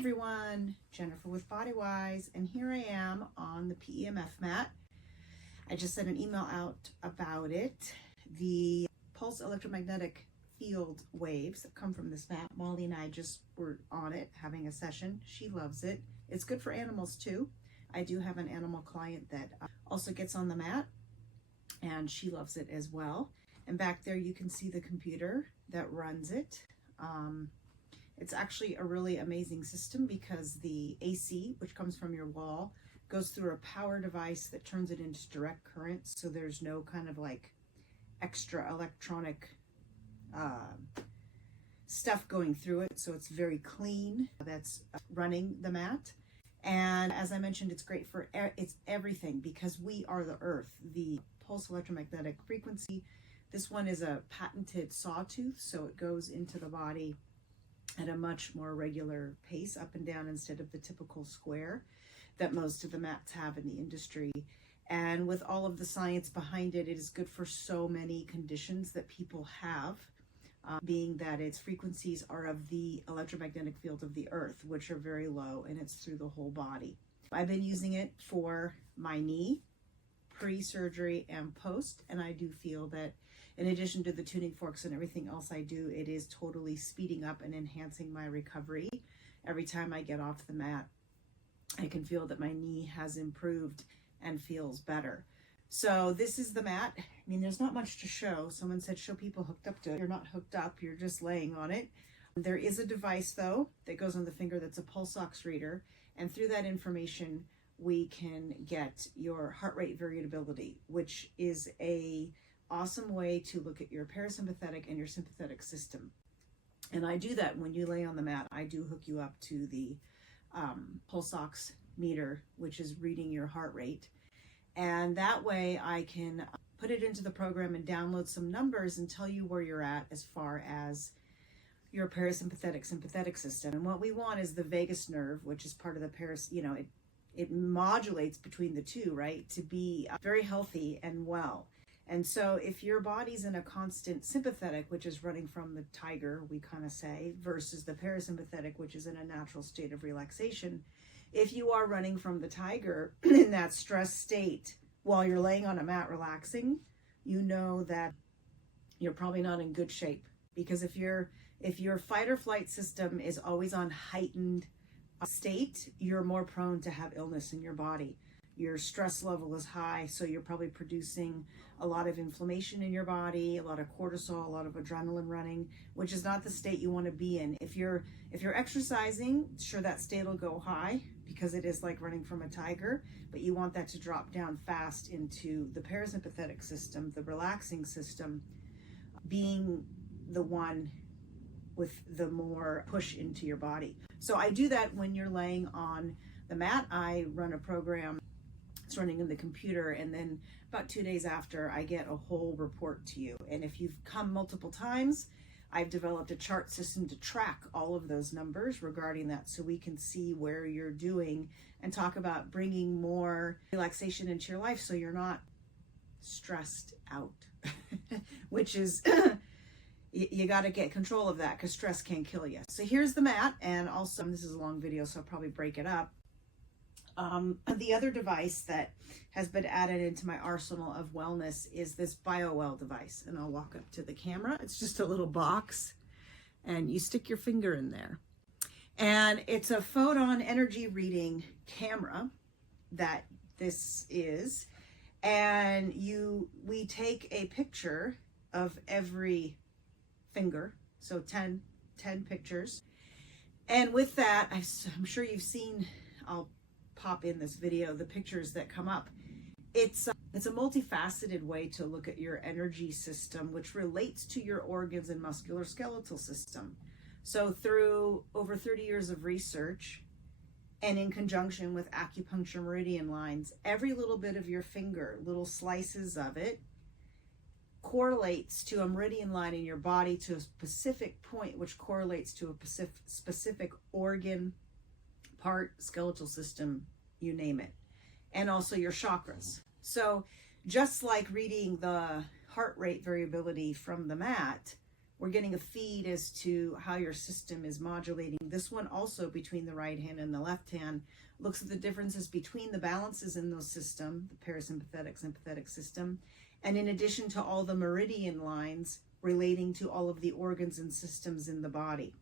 everyone, Jennifer with Bodywise, and here I am on the PEMF mat. I just sent an email out about it. The pulse electromagnetic field waves that come from this mat. Molly and I just were on it having a session. She loves it. It's good for animals too. I do have an animal client that also gets on the mat and she loves it as well. And back there you can see the computer that runs it. It's actually a really amazing system because the AC, which comes from your wall, goes through a power device that turns it into direct current. So there's no kind of like extra electronic stuff going through it. So it's very clean. That's running the mat. And as I mentioned, it's great for it's everything because we are the earth, the pulse electromagnetic frequency. This one is a patented sawtooth, so it goes into the body at a much more regular pace, up and down, instead of the typical square that most of the mats have in the industry. And with all of the science behind it, it is good for so many conditions that people have, being that its frequencies are of the electromagnetic field of the earth, which are very low, and it's through the whole body. I've been using it for my knee, pre-surgery and post, and I do feel that in addition to the tuning forks and everything else I do, it is totally speeding up and enhancing my recovery. Every time I get off the mat, I can feel that my knee has improved and feels better. So this is the mat. I mean, there's not much to show. Someone said show people hooked up to it. You're not hooked up, you're just laying on it. There is a device though that goes on the finger that's a pulse ox reader, and through that information we can get your heart rate variability, which is a awesome way to look at your parasympathetic and your sympathetic system. And I do that when you lay on the mat. I do hook you up to the pulse ox meter, which is reading your heart rate. And that way I can put it into the program and download some numbers and tell you where you're at as far as your parasympathetic sympathetic system. And what we want is the vagus nerve, which is part of the it modulates between the two, right? To be very healthy and well. And so if your body's in a constant sympathetic, which is running from the tiger, we kind of say, versus the parasympathetic, which is in a natural state of relaxation, if you are running from the tiger in that stress state while you're laying on a mat relaxing, you know that you're probably not in good shape. Because if your fight or flight system is always on heightened state, you're more prone to have illness in your body. Your stress level is high, so you're probably producing a lot of inflammation in your body, a lot of cortisol, a lot of adrenaline running, which is not the state you want to be in. If you're exercising, sure, that state will go high because it is like running from a tiger, but you want that to drop down fast into the parasympathetic system, the relaxing system, being the one with the more push into your body. So I do that when you're laying on the mat. I run a program. It's running in the computer, and then about 2 days after I get a whole report to you. And if you've come multiple times, I've developed a chart system to track all of those numbers regarding that, so we can see where you're doing and talk about bringing more relaxation into your life so you're not stressed out, which is you got to get control of that because stress can kill you. So here's the mat, and also this is a long video, so I'll probably break it up. The other device that has been added into my arsenal of wellness is this BioWell device. And I'll walk up to the camera. It's just a little box and you stick your finger in there. And it's a photon energy reading camera that this is. And we take a picture of every finger. So 10 pictures. And with that, I'm sure you've seen, I'll pop in this video, the pictures that come up. It's a multifaceted way to look at your energy system, which relates to your organs and musculoskeletal system. So through over 30 years of research and in conjunction with acupuncture meridian lines, every little bit of your finger, little slices of it, correlates to a meridian line in your body to a specific point, which correlates to a specific organ, part, skeletal system, you name it, and also your chakras. So just like reading the heart rate variability from the mat, we're getting a feed as to how your system is modulating. This one also, between the right hand and the left hand, looks at the differences between the balances in those systems, the parasympathetic, sympathetic system, and in addition to all the meridian lines relating to all of the organs and systems in the body.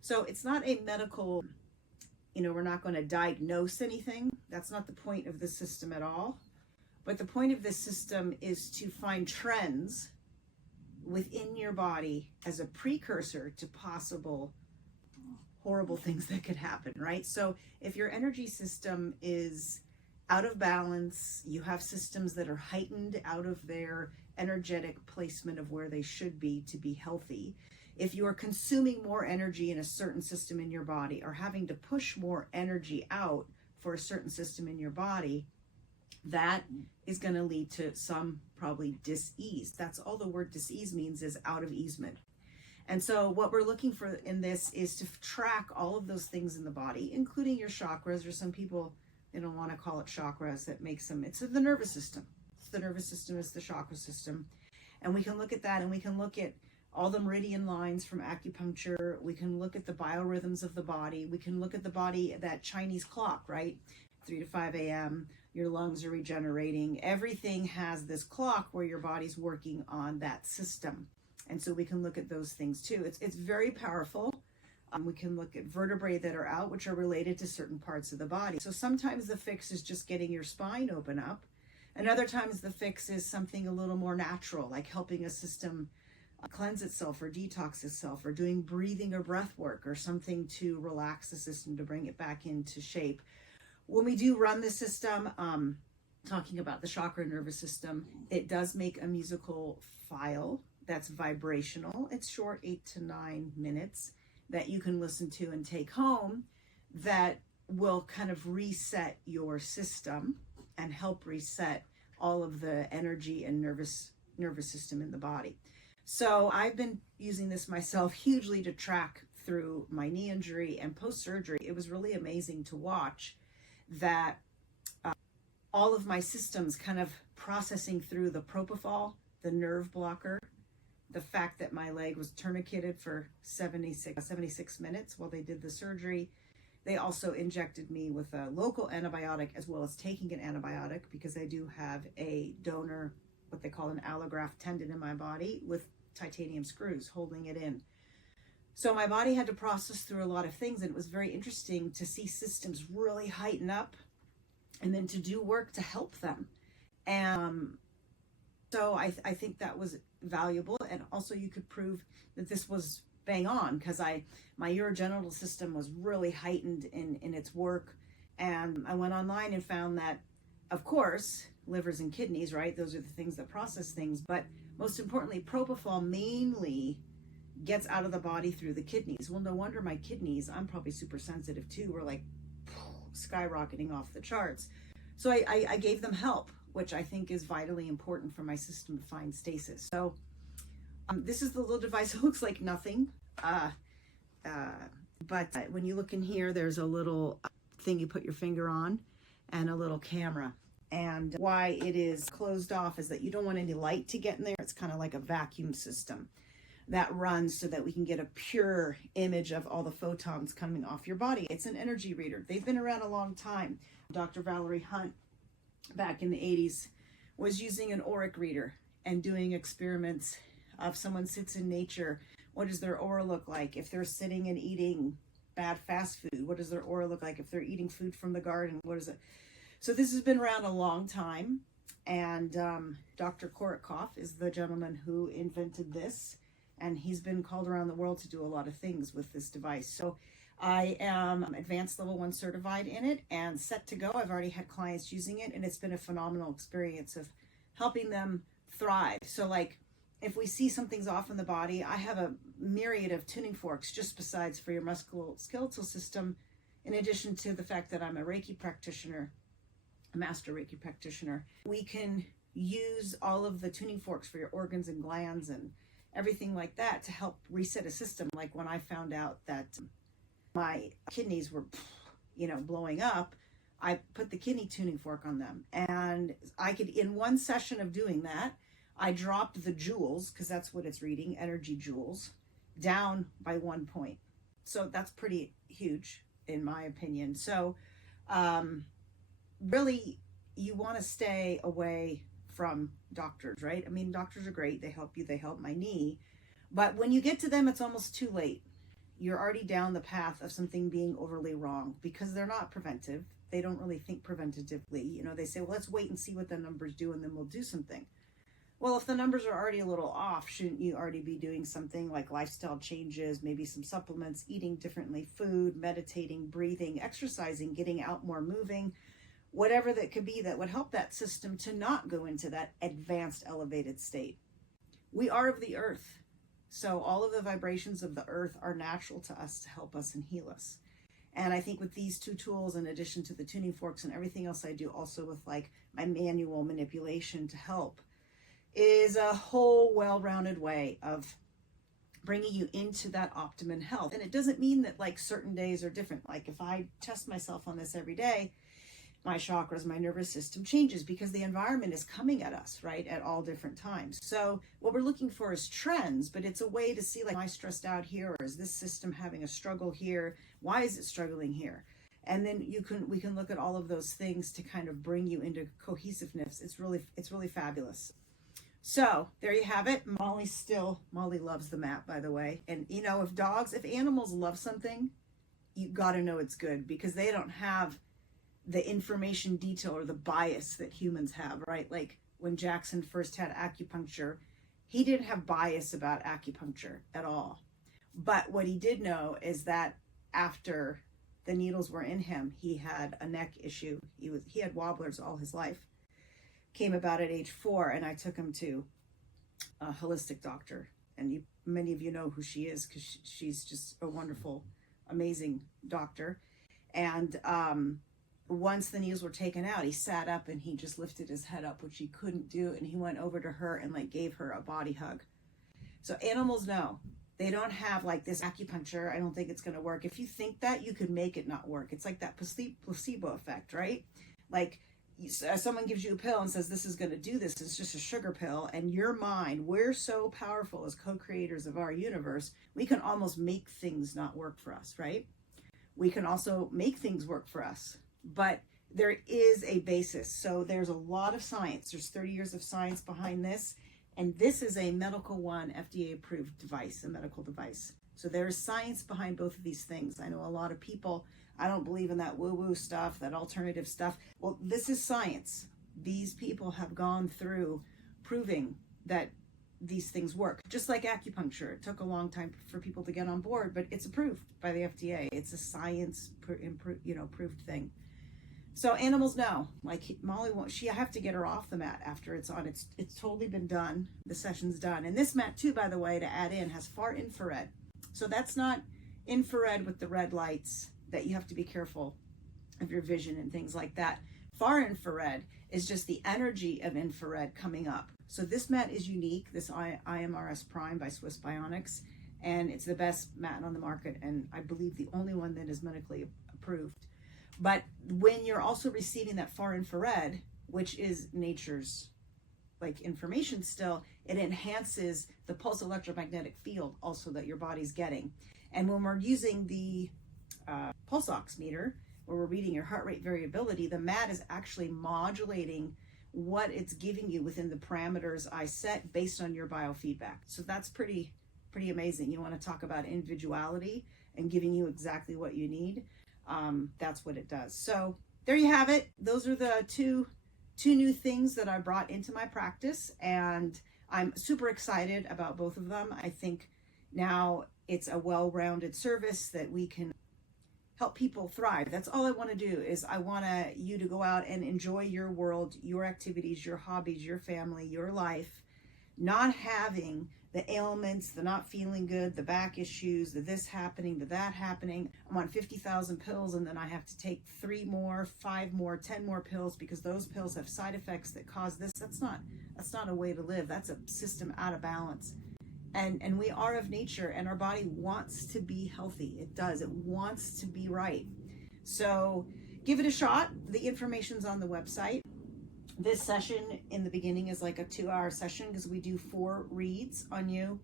So it's not a medical, we're not going to diagnose anything. That's not the point of this system at all. But the point of this system is to find trends within your body as a precursor to possible horrible things that could happen, right? So if your energy system is out of balance, you have systems that are heightened out of their energetic placement of where they should be to be healthy. If you are consuming more energy in a certain system in your body, or having to push more energy out for a certain system in your body, that is going to lead to some probably dis-ease. That's all the word dis-ease means, is out of easement. And so what we're looking for in this is to track all of those things in the body, including your chakras. Or some people, they don't want to call it chakras. That makes them, it's the nervous system. It's the nervous system, is the chakra system. And we can look at that, and we can look at all the meridian lines from acupuncture. We can look at the biorhythms of the body. We can look at the body, that Chinese clock, right? 3 to 5 a.m., your lungs are regenerating. Everything has this clock where your body's working on that system. And so we can look at those things too. It's very powerful. We can look at vertebrae that are out, which are related to certain parts of the body. So sometimes the fix is just getting your spine open up. And other times the fix is something a little more natural, like helping a system cleanse itself or detox itself, or doing breathing or breath work, or something to relax the system, to bring it back into shape. When we do run the system, talking about the chakra nervous system, it does make a musical file that's vibrational. It's short, 8 to 9 minutes, that you can listen to and take home, that will kind of reset your system and help reset all of the energy and nervous system in the body. So I've been using this myself hugely to track through my knee injury and post-surgery. It was really amazing to watch that all of my systems kind of processing through the propofol, the nerve blocker, the fact that my leg was tourniqueted for 76 minutes while they did the surgery. They also injected me with a local antibiotic, as well as taking an antibiotic, because I do have a donor, what they call an allograft tendon in my body, with titanium screws holding it in. So my body had to process through a lot of things, and it was very interesting to see systems really heighten up, and then to do work to help them. And so I think that was valuable. And also you could prove that this was bang on, because my urogenital system was really heightened in its work. And I went online and found that, of course, livers and kidneys, right? Those are the things that process things. But most importantly, propofol mainly gets out of the body through the kidneys. Well, no wonder my kidneys, I'm probably super sensitive too, were like skyrocketing off the charts. So I gave them help, which I think is vitally important for my system to find stasis. So this is the little device. It looks like nothing. But when you look in here, there's a little thing you put your finger on, and a little camera. And why it is closed off is that you don't want any light to get in there. It's kind of like a vacuum system that runs so that we can get a pure image of all the photons coming off your body. It's an energy reader. They've been around a long time. Dr. Valerie Hunt, back in the 80s, was using an auric reader and doing experiments of someone sits in nature. What does their aura look like? If they're sitting and eating bad fast food, what does their aura look like? If they're eating food from the garden, what is it? So this has been around a long time. And Dr. Korotkoff is the gentleman who invented this. And he's been called around the world to do a lot of things with this device. So I am advanced level 1 certified in it and set to go. I've already had clients using it, and it's been a phenomenal experience of helping them thrive. So like, if we see something's off in the body, I have a myriad of tuning forks just besides for your musculoskeletal system, in addition to the fact that I'm a Reiki practitioner, a master Reiki practitioner. We can use all of the tuning forks for your organs and glands and everything like that to help reset a system. Like when I found out that my kidneys were, blowing up, I put the kidney tuning fork on them. And I could, in one session of doing that, I dropped the joules, because that's what it's reading, energy joules, down by 1 point. So that's pretty huge in my opinion. So really, you want to stay away from doctors, right? I mean, doctors are great. They help you. They help my knee. But when you get to them, it's almost too late. You're already down the path of something being overly wrong, because they're not preventive. They don't really think preventatively. You know, they say, well, let's wait and see what the numbers do, and then we'll do something. Well, if the numbers are already a little off, shouldn't you already be doing something like lifestyle changes, maybe some supplements, eating differently, food, meditating, breathing, exercising, getting out more, moving, whatever that could be that would help that system to not go into that advanced elevated state. We are of the earth. So all of the vibrations of the earth are natural to us to help us and heal us. And I think with these two tools, in addition to the tuning forks and everything else I do, also with like my manual manipulation to help, is a whole well-rounded way of bringing you into that optimum health. And it doesn't mean that like certain days are different. Like if I test myself on this every day, my chakras, my nervous system changes, because the environment is coming at us, right, at all different times. So what we're looking for is trends, but it's a way to see, like, am I stressed out here, or is this system having a struggle here? Why is it struggling here? And then we can look at all of those things to kind of bring you into cohesiveness. It's really fabulous. So there you have it. Molly loves the mat, by the way. And you know, if animals love something, you got to know it's good, because they don't have the information detail or the bias that humans have, right? Like when Jackson first had acupuncture, he didn't have bias about acupuncture at all. But what he did know is that after the needles were in him, he had a neck issue. He had wobblers all his life. Came about at age 4, and I took him to a holistic doctor. And many of you know who she is, because she's just a wonderful, amazing doctor. And once the needles were taken out, he sat up and he just lifted his head up, which he couldn't do. And he went over to her and like gave her a body hug. So animals know. They don't have like this acupuncture, I don't think it's going to work. If you think that, you could make it not work. It's like that placebo effect, right? Like someone gives you a pill and says, this is going to do this. It's just a sugar pill. And your mind, we're so powerful as co-creators of our universe, we can almost make things not work for us, right? We can also make things work for us. But there is a basis. So there's a lot of science. There's 30 years of science behind this. And this is a medical one, FDA approved device, a medical device. So there is science behind both of these things. I know a lot of people, I don't believe in that woo-woo stuff, that alternative stuff. Well, this is science. These people have gone through proving that these things work. Just like acupuncture. It took a long time for people to get on board, but it's approved by the FDA. It's a science proved thing. So animals know, like Molly won't, I have to get her off the mat after it's on. It's totally been done. The session's done. And this mat too, by the way, to add in, has far infrared. So that's not infrared with the red lights that you have to be careful of your vision and things like that. Far infrared is just the energy of infrared coming up. So this mat is unique, this IMRS Prime by Swiss Bionics, and it's the best mat on the market, and I believe the only one that is medically approved. But when you're also receiving that far infrared, which is nature's like information still, it enhances the pulse electromagnetic field also that your body's getting. And when we're using the pulse oximeter, where we're reading your heart rate variability, the mat is actually modulating what it's giving you within the parameters I set based on your biofeedback. So that's pretty amazing. You want to talk about individuality and giving you exactly what you need. That's what it does. So there you have it. Those are the two new things that I brought into my practice, and I'm super excited about both of them. I think now it's a well-rounded service that we can help people thrive. That's all I want to do. Is I want you to go out and enjoy your world, your activities, your hobbies, your family, your life, not having the ailments, the not feeling good, the back issues, the this happening, the that happening. I'm on 50,000 pills, and then I have to take 3 more, 5 more, 10 more pills because those pills have side effects that cause this. That's not a way to live. That's a system out of balance. And we are of nature, and our body wants to be healthy. It does. It wants to be right. So give it a shot. The information's on the website. This session in the beginning is like a 2-hour session because we do 4 reads on you,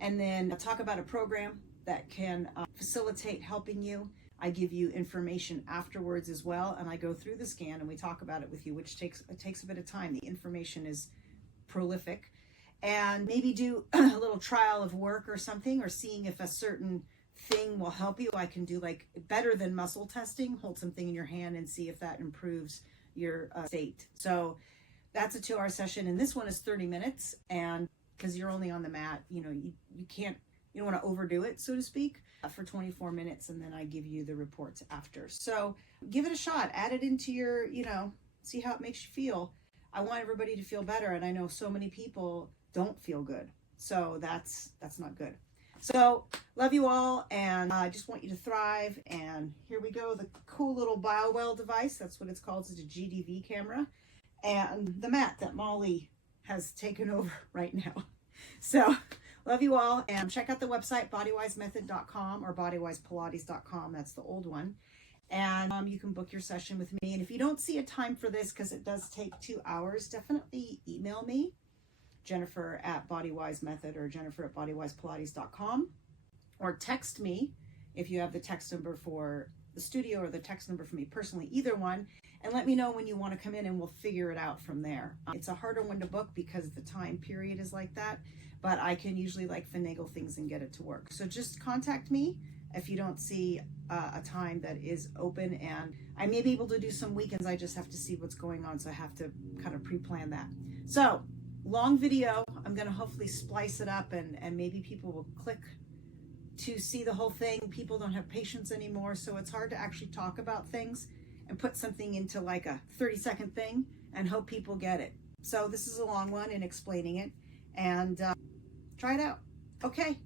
and then I'll talk about a program that can facilitate helping you. I give you information afterwards as well, and I go through the scan and we talk about it with you, which takes a bit of time. The information is prolific, and maybe do a little trial of work or something, or seeing if a certain thing will help you. I can do like better than muscle testing, hold something in your hand and see if that improves your state. So that's a 2-hour session, and this one is 30 minutes, and because you're only on the mat, you don't want to overdo it, so to speak, for 24 minutes, and then I give you the reports after. So give it a shot, add it into your, see how it makes you feel. I want everybody to feel better, and I know so many people don't feel good, so that's not good. So love you all, and I just want you to thrive. And here we go, the cool little BioWell device. That's what it's called. It's a GDV camera, and the mat that Molly has taken over right now. So love you all, and check out the website bodywisemethod.com or bodywisepilates.com. That's the old one. And you can book your session with me. And if you don't see a time for this, because it does take 2 hours, definitely email me, Jennifer at Bodywise Method or Jennifer at bodywisepilates.com, or text me if you have the text number for the studio or the text number for me personally, either one, and let me know when you want to come in and we'll figure it out from there. It's a harder one to book because the time period is like that, but I can usually finagle things and get it to work. So just contact me if you don't see a time that is open, and I may be able to do some weekends. I just have to see what's going on, so I have to kind of pre-plan that. So long video. I'm going to hopefully splice it up, and maybe people will click to see the whole thing. People don't have patience anymore, so it's hard to actually talk about things and put something into like a 30-second thing and hope people get it. So this is a long one in explaining it, and try it out. Okay.